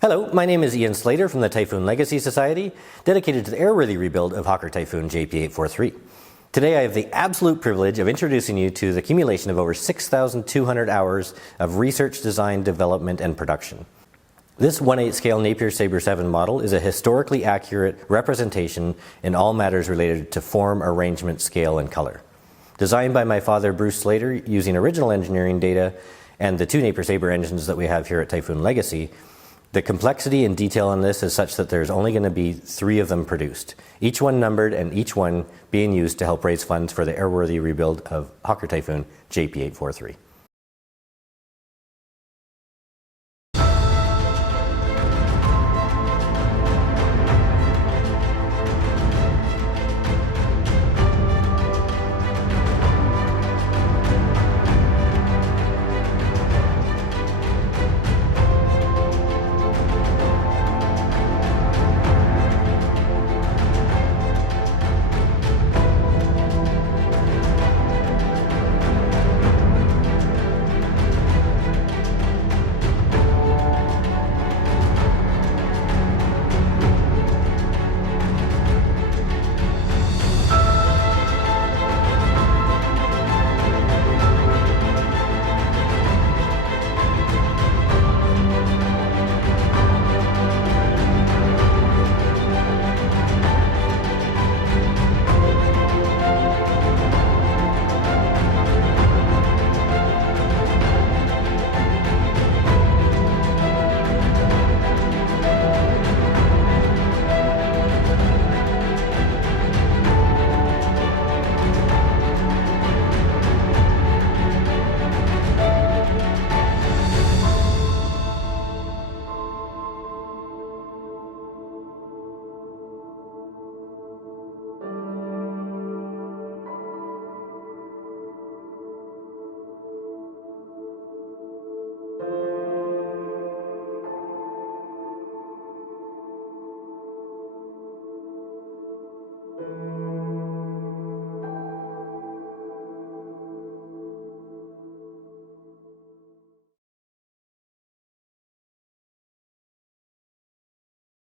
Hello, my name is Ian Slater from the Typhoon Legacy Society, dedicated to the airworthy rebuild of Hawker Typhoon JP843. Today I have the absolute privilege of introducing you to the accumulation of over 6,200 hours of research, design, development, and production. This 1/8 scale Napier Sabre VII model is a historically accurate representation in all matters related to form, arrangement, scale, and color. Designed by my father Bruce Slater using original engineering data and the two Napier Sabre engines that we have here at Typhoon Legacy, the complexity and detail on this is such that there's only going to be 3 of them produced, each one numbered and each one being used to help raise funds for the airworthy rebuild of Hawker Typhoon JP843.